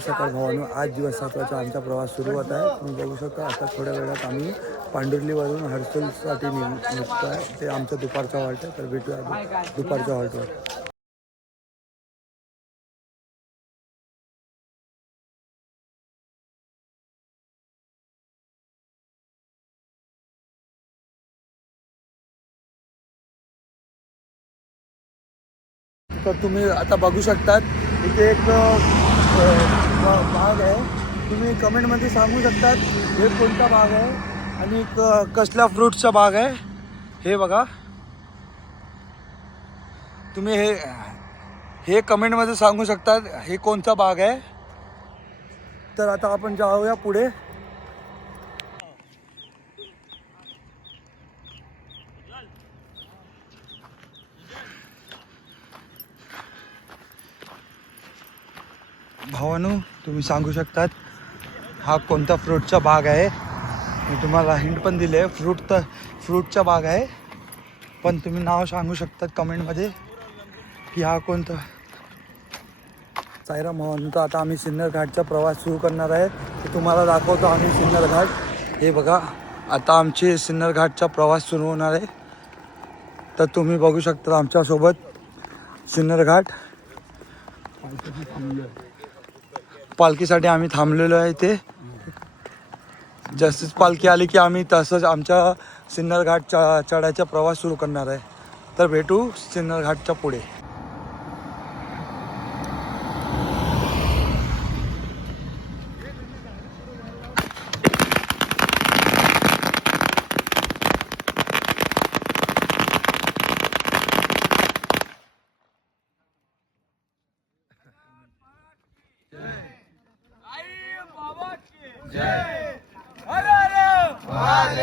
सकाळ भावानं आज दिवस सात आमचा प्रवास सुरू होत आहे. तुम्ही बघू शकता आता थोड्या वेळात आम्ही पांडुर्लीवरून हर्सलसाठी निघतो आहे ते आमचं दुपारचा हॉल्ट आहे तर भेटूया दुपारच्या हॉल्टवर तर तुम्ही आता बघू शकतात. इथे एक भाग आहे. तुम्ही कमेंटमध्ये सांगू शकतात हे कोणता भाग आहे आणि क- कसल्या फ्रूटचा बाग आहे. हे बघा. तुम्ही हे हे कमेंटमध्ये सांगू शकतात हे कोणता बाग आहे. तर आता आपण जाऊया पुढे. भावानू तुम्ही सांगू शकतात हा कोणता फ्रूटचा बाग आहे? मी तुम्हाला हिंट पण दिले आहे फ्रूट तर फ्रूटचा बाग आहे. पण तुम्ही नाव सांगू शकतात कमेंटमध्ये की हा कोणता सायरा मोहन तर आता आम्ही सिन्नर घाटचा प्रवास सुरू करणार आहे. ते तुम्हाला दाखवतो आम्ही सिन्नर घाट. हे बघा आता आमचे सिन्नर घाटचा प्रवास सुरू होणार आहे. तर तुम्ही बघू शकता आमच्यासोबत सिन्नर घाट. पालखीसाठी आम्ही थांबलेलो आहे ते जसंच पालखी आली की आम्ही तसंच आमच्या सिन्नर घाट चढायचा प्रवास सुरू करणार आहे. तर भेटू सिन्नर घाटच्या पुढे.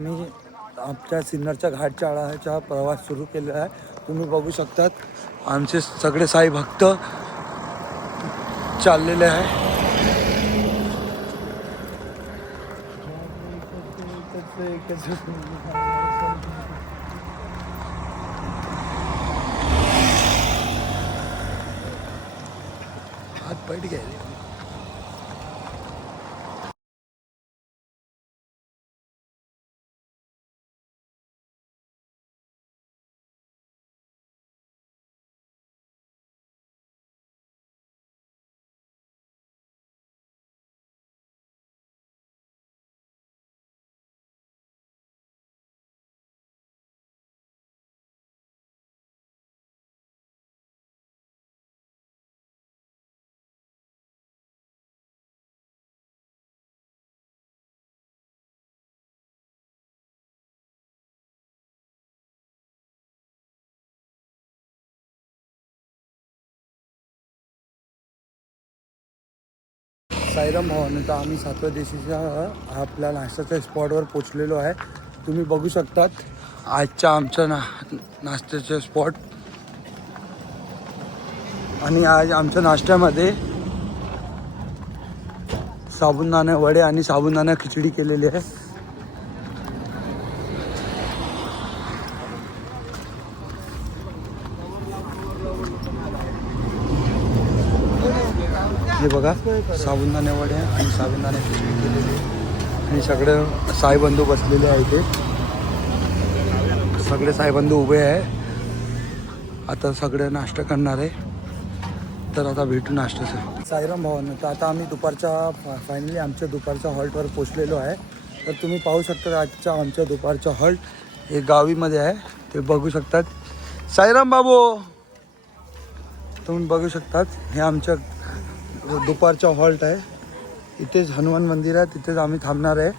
मी आमच्या सिन्नरच्या घाटच्या आळाचा प्रवास सुरू केलेला आहे. तुम्ही बघू शकतात आमचे सगळे साई भक्त चाललेले आहे. हात बैठ घ्यायले साईराम भवन हो, तर आम्ही सातव्या दिवशीच्या आपल्या नाश्त्याच्या स्पॉटवर पोचलेलो आहे. तुम्ही बघू शकतात आजच्या आमच्या ना नाश्त्याचे स्पॉट आणि आज आमच्या नाश्त्यामध्ये साबुदाणा वडे आणि साबुदाणा खिचडी केलेली आहे. हे बघा साबुदाणे वडे आणि साबुदाणे खिचडी केलेली आणि सगळे साईबंधू बसलेले आहे ते सगळे साईबंधू उभे आहे. आता सगळे नाश्ता करणार आहे. तर आता भेटू नाश्त्याचं साईराम भवन तर आता आम्ही दुपारच्या फायनली आमच्या दुपारच्या हॉल्टवर पोचलेलो आहे. तर तुम्ही पाहू शकता आजच्या आमच्या दुपारचा हॉल्ट. हे गावीमध्ये आहे. ते बघू शकतात. साईराम बाबू! तुम्ही बघू शकतात. हे आमच्या दुपारचा हॉल्ट आहे. इथेच हनुमान मंदिर आहे तिथेच आम्ही थांबणार आहे.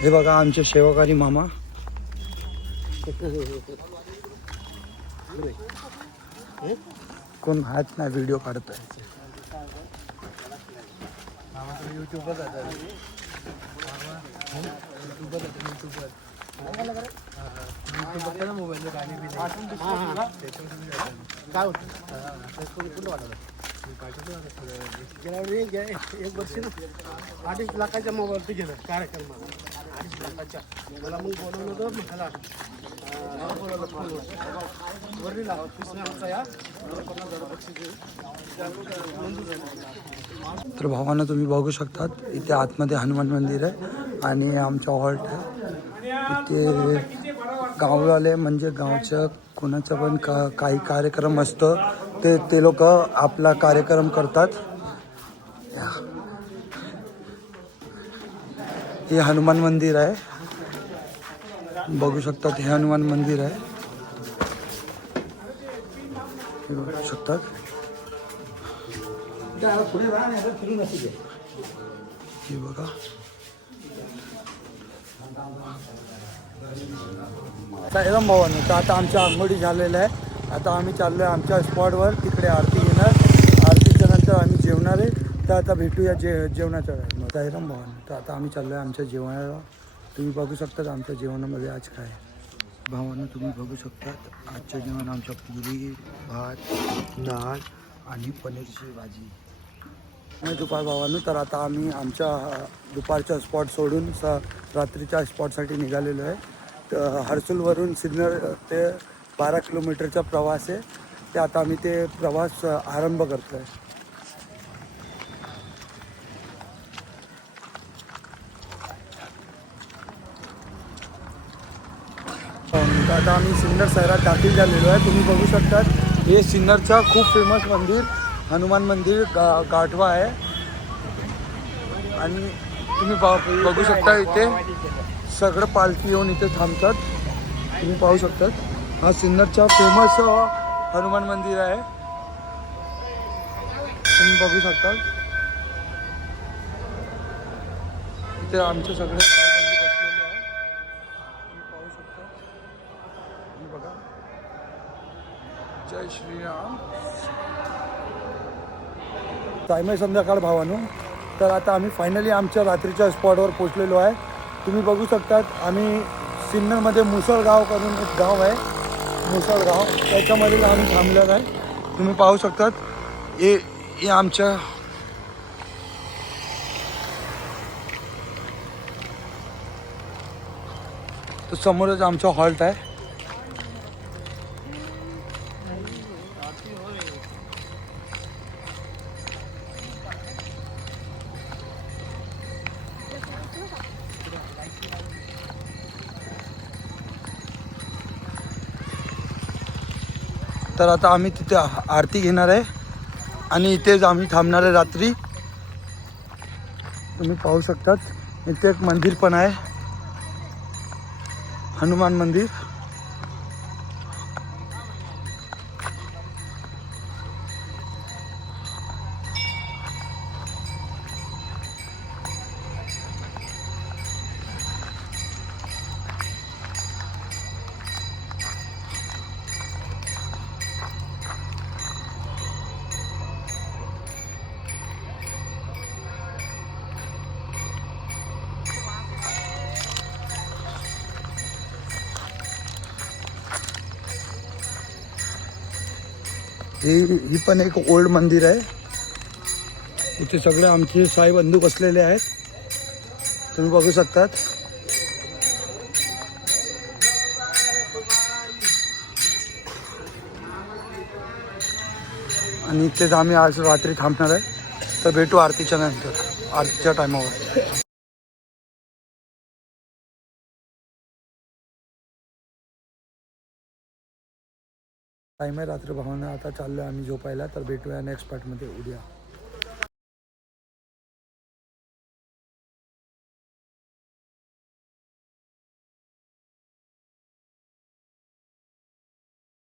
हे बघा आमचे सेवाकारी मामा. कोण आहेत ना व्हिडिओ काढत आहे काय होतं गेल्या एक वर्ष अडीच लाखाच्या मोबाईलचं गेलं कार्यक्रमाला अडीच लाखाच्या मला मग बोलवलं होतं म्हणाला बोलवलं फोनवर या तर भावांना तुम्ही बघू शकतात इथे आतमध्ये हनुमान मंदिर आहे आणि आमचा हॉल्ट आहे. इथे गाववाले म्हणजे गावचं कोणाचं पण का काही कार्यक्रम असतं ते ते लोक आपला कार्यक्रम करतात. हे हनुमान मंदिर आहे. बघू शकतात हे हनुमान मंदिर आहे. बघू शकतात. हे बघा. साईराम भावानं तर आता आमच्या आंघोळी झालेल्या आहे. आता आम्ही चाललो आहे आमच्या स्पॉटवर तिकडे आरती येणार आरतीच्या नंतर आम्ही जेवणार आहे. तर आता भेटूया जे जेवणाच्या टाईमला साईराम भावानं तर आता आम्ही चाललो आहे आमच्या जेवणाला. तुम्ही बघू शकता आमच्या जेवणामध्ये आज काय. आहे. भावानं तुम्ही बघू शकता आजच्या जेवण आमच्या पुरी भात डाळ आणि पनीरची भाजी. नाही दुपार भावानं तर आता आम्ही आमच्या दुपारचा दुपारच्या स्पॉट सोडून स रात्रीच्या स्पॉटसाठी निघालेलो आहे. तर हर्सुलवरून सिन्नर ते बारा किलोमीटरचा प्रवास आहे. ते आता आम्ही ते प्रवास आरंभ करतो आहे आता आम्ही सिन्नर शहरात दाखल झालेलो आहे. तुम्ही बघू शकता हे सिन्नरचं खूप फेमस मंदिर हनुमान मंदिर गा गाठवा आहे. आणि तुम्ही बघू शकता इथे सगळं पालखी येऊन इथे थांबतात. तुम्ही पाहू शकतात. हा सिन्नरचा फेमस हनुमान मंदिर आहे. तुम्ही बघू शकता इथे आमचे सगळे पाहू शकता. बघा. जय श्रीराम. टाईम आहे संध्याकाळ भावानो. तर आता आम्ही फायनली आमच्या रात्रीच्या स्पॉटवर पोचलेलो आहे. तुम्ही बघू शकतात आम्ही सिन्नरमध्ये मुसळगाव करून एक गाव आहे मुसळगाव. त्याच्यामध्ये आम्ही थांबलेलो आहे. तुम्ही पाहू शकतात हे हे आमच्या तर समोरच आमचा हॉल्ट आहे. तर आता आम्ही तिथे आरती घेणार आहे. आणि इथेच आम्ही थांबणार आहे रात्री. तुम्ही पाहू शकतात. इथे एक मंदिर पण आहे. हनुमान मंदिर. हे ही पण एक ओल्ड मंदिर आहे. इथे सगळे आमचे साई बंधू बसलेले आहेत. तुम्ही बघू शकतात. आणि इथेच आम्ही आज रात्री थांबणार आहे. तर भेटू आरतीच्या नंतर आरतीच्या टायमावर टाईम आहे रात्री भावना. आता चाललो आहे आम्ही झोपायला तर भेटूया नेक्स्ट पार्टमध्ये उद्या.